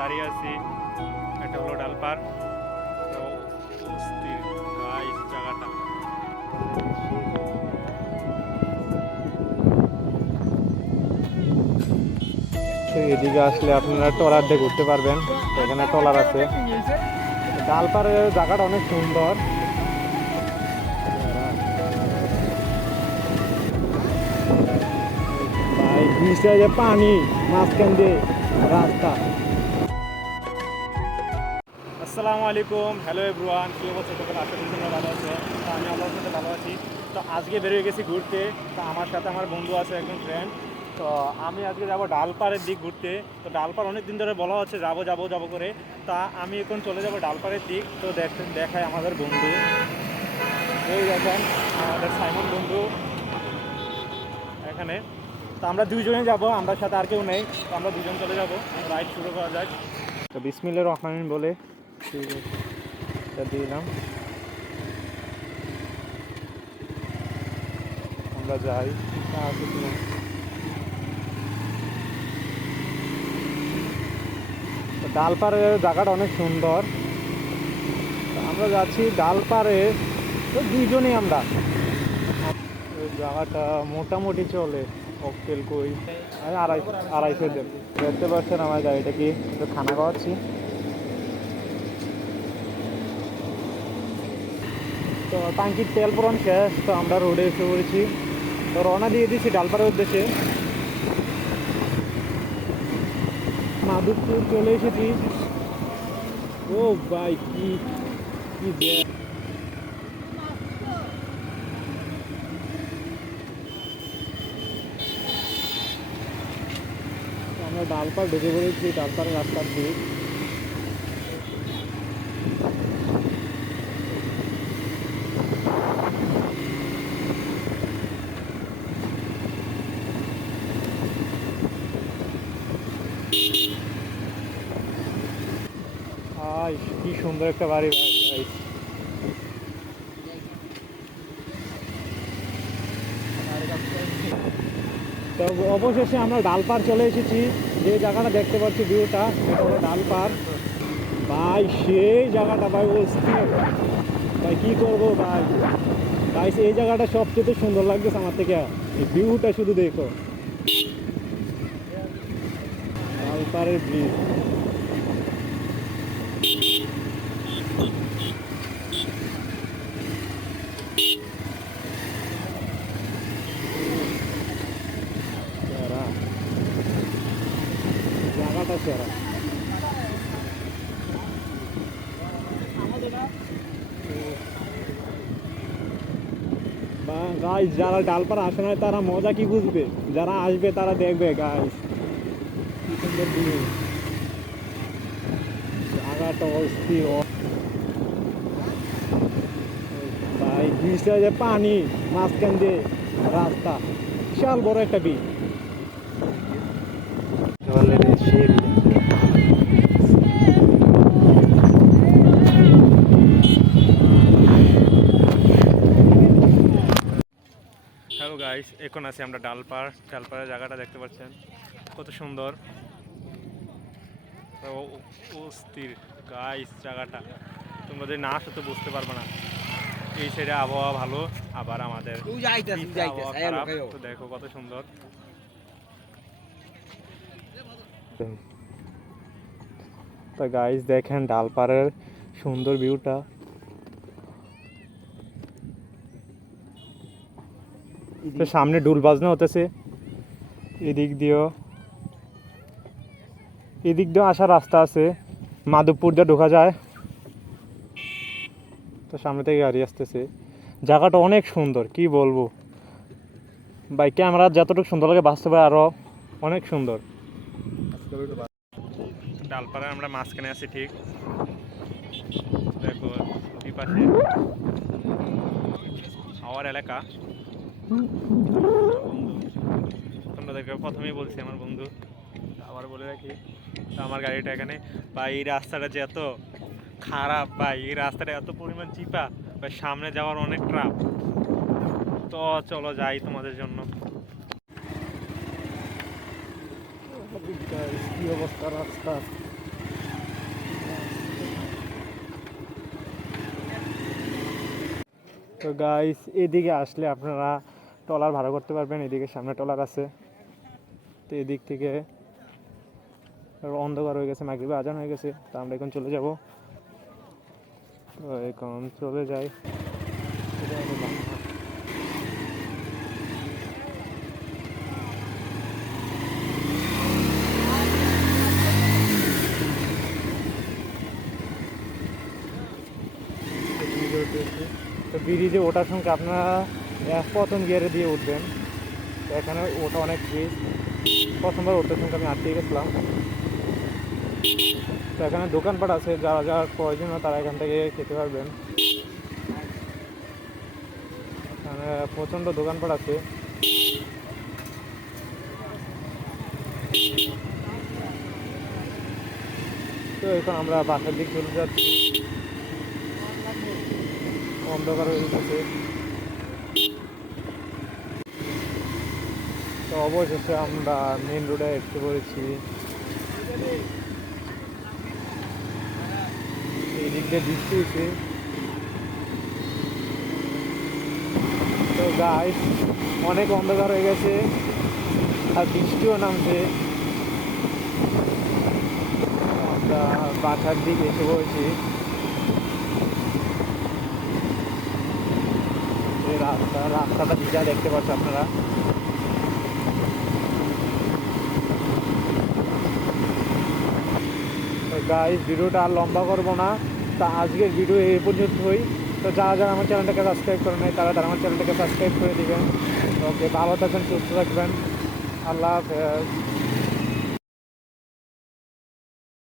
দাঁড়িয়ে আছি। এটা হলো ডালপার। তো অস্থির গাইস জায়গাটা। তো এদিকে আসলে আপনারা ট্রলার দিয়ে ঘুরতে পারবেন। এখানে ট্রলার আছে। ডালপাড়ের জায়গাটা অনেক সুন্দর। ভাই নিচে যে পানি, মাঝখান দিয়ে রাস্তা। আসসালামু আলাইকুম, হ্যালো এভরিওয়ান, কি অবস্থা সকলে? আশা করি তোমরা ভালো আছে। তো আমি আল্লাহর সাথে ভালো আছি। তো আজকে বেরিয়ে গেছি ঘুরতে। তো আমার সাথে আমার বন্ধু আছে, একজন ফ্রেন্ড। তো আমি আজকে যাব ডালপাড়ের দিক ঘুরতে। তো ডালপাড় অনেক দিন ধরে বলা হচ্ছে যাবো যাবো যাবো করে। তা আমি এখন চলে যাব ডালপাড়ের দিক। তো দেখায় আমাদের বন্ধু, এই দেখেন আমাদের সাইমন বন্ধু এখানে। তো আমরা দুইজনে যাব, আমরা সাথে আর কেউ নেই। তো আমরা দুজন চলে যাব, রাইড শুরু করা যাক। তো বিসমিল্লাহির রহমানির বলে ঠিক আছে দিলাম, আমরা যাই। ডালপাড়ের জায়গাটা অনেক সুন্দর। আমরা যাচ্ছি ডালপাড়ে। তো দুইজনেই আমরা, জায়গাটা মোটামুটি চলে। অকেল কই আমি আড়াইশো দেব। দেখতে পাচ্ছেন আমার গাড়িটা কি একটু খানা খাওয়াচ্ছি। তো টাঙ্কির তেল পুরন শেষ। তো আমরা রোডে এসে পড়েছি। তো রওনা দিয়ে দিয়েছি ডালপাড়ের উদ্দেশ্যে। মাধবপুর চলে এসেছি। ও ভাই কি কি আমরা ডালপাড় ঢুকে পড়েছি, ডালপাড়ের রাস্তার দিক। কি সুন্দর একটা বাড়ি ভাই। তো অবশেষে আমরা ডালপাড় চলে এসেছি। যে জায়গাটা দেখতে পাচ্ছি ভিউটা, এটা হলো ডালপাড়। ভাই সেই জায়গাটা ভাই অস্থির। ভাই কি করবো ভাই, ভাই এই জায়গাটা সবচেয়ে সুন্দর লাগতেছে আমার থেকে। এই ভিউটা শুধু দেখো, ডালপাড়ের ব্রিজ। জায়গাটা সেরা। গাইস যারা ডালপাড়া আসে না তারা মজা কি বুঝবে, যারা আসবে তারা দেখবে গাইস কি সুন্দর ভিউ। জায়গাটা অস্থির ভাই। নিচে যে পানি, মাঝখান দিয়ে রাস্তা, বিশাল বড় একটা বিচ। হ্যালো গাইস, এখন আছি আমরা ডালপাড়ের জায়গাটা দেখতে পাচ্ছেন কত সুন্দর। অস্থির গাইস জায়গাটা, তোমরা যদি না আসো তো বুঝতে পারবে না। এই সাইডে আবহাওয়া ভালো, আবার আমাদের আবহাওয়া খারাপ। তো দেখো কত সুন্দর। তা গাইস দেখেন ডালপাড়ের সুন্দর ভিউটা। তো সামনে ডুল বাজনা হতেছে। এদিক দিয়েও আসার রাস্তা আছে, মাধবপুর দিয়ে ঢোকা যায়। তো সামনে থেকে গাড়ি আসতেছে। জায়গাটা অনেক সুন্দর, কি বলবো ভাই, ক্যামেরা যতটুকু সুন্দর লাগে বাস্তবে আরো অনেক সুন্দর। ডালপাড়ায় আমরা মাঝখানে আছি ঠিক। দেখো দুই পাশে হাওয়ার এলাকা। তোমাদেরকে প্রথমেই বলছি আমার বন্ধু, আবার বলে রাখি। তো আমার গাড়িটা এখানে। বা এই রাস্তাটা যে এত খারাপ ভাই, এই রাস্তাটা এত পরিমাণ চিপা ভাই, সামনে যাওয়ার অনেক ট্রাপ। তো চলো যাই তোমাদের জন্য। কি অবস্থা রাস্তা, তো গাইস এদিকে আসলে আপনারা ট্রলার ভাড়া করতে পারবেন, এদিকে সামনে ট্রলার আছে। তো এদিক থেকে অন্ধকার হয়ে গেছে, মাগরিবে আজান হয়ে গেছে, তো আমরা এখন চলে যাব। তো এখন চলে যাই। তো ব্রিজে ওঠার সঙ্গে আপনারা প্রথম গিয়ারে দিয়ে উঠবেন। তো এখানে ওটা অনেক রিস্ক, প্রথমবার উঠতে সঙ্গে আমি আটকে গেছিলাম। তো এখানে দোকানপাট আছে, যারা যারা প্রয়োজনীয় তারা এখান থেকে খেতে পারবেন। এখানে প্রচণ্ড দোকানপাট আছে। তো এখন আমরা বাসার দিক চলে যাচ্ছি, অন্ধকার হয়ে গেছে। তো অবশেষে আমরা মেন রোডে এসে পড়েছি। এই দিক দিয়ে বৃষ্টি হয়েছে। তো গাইস অনেক অন্ধকার হয়ে গেছে আর বৃষ্টিও নামছে। আমরা বাসার দিক এসে পড়েছি। এই রাস্তাটা ভিজা দেখতে পাচ্ছ আপনারা। তো গাইস ভিডিওটা আর লম্বা করবো না, তা আজকের ভিডিও এই পর্যন্তই। তো যারা যারা আমার চ্যানেলটাকে সাবস্ক্রাইব করে নেয় তারা তারা আমার চ্যানেলটাকে সাবস্ক্রাইব করে দিবেন। ওকে, ভালো থাকবেন, সুস্থ থাকবেন, আল্লাহ হাফেজ।